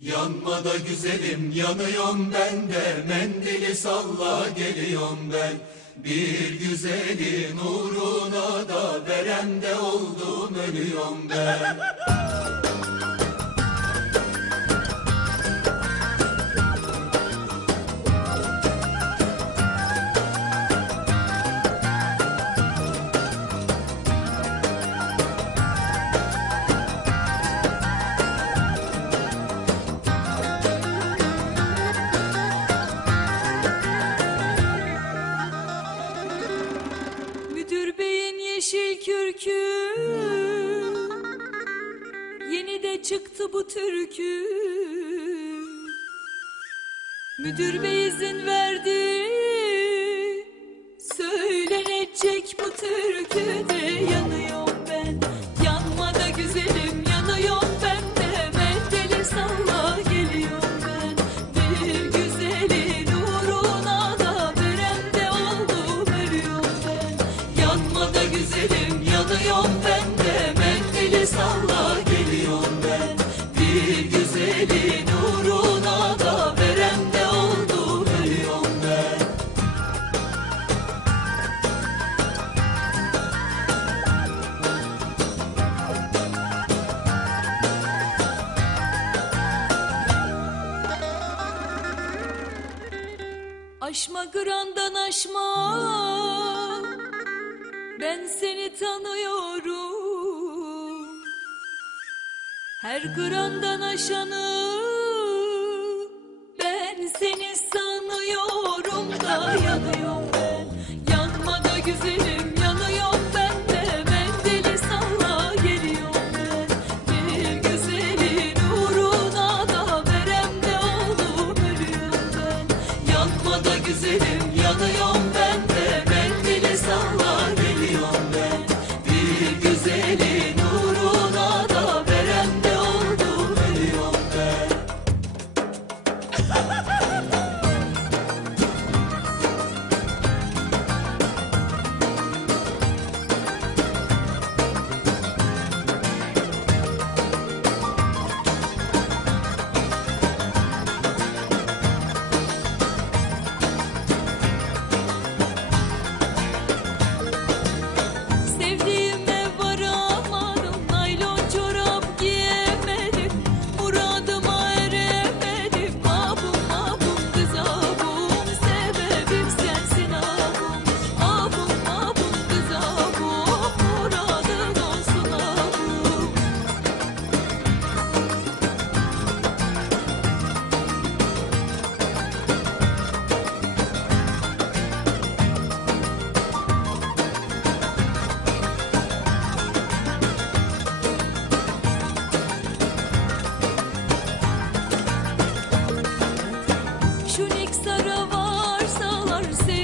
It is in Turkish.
Yanma da güzelim yanıyorum ben de. Mendili salla geliyorum ben. Bir güzelin uğruna da Verende oldum ölüyorum ben çıktı bu türkü? Müdür bey izin verdi. Söylenecek bu türküde Bir güzelin uğruna da Veremde oldum ölüyorum ben. Aşma grandan aşma. Ben seni tanıyorum Her grandan aşanı Ben seni sanıyorum da yanıyorum ben. Yanma da güzelim yanıyorum ben de. Mendili salla geliyorum ben. Bir güzelin uğruna da Veremde oldum ölüyorum ben. Yanma da güzelim yanıyorum Bye. Şu niksara varsalar sevdi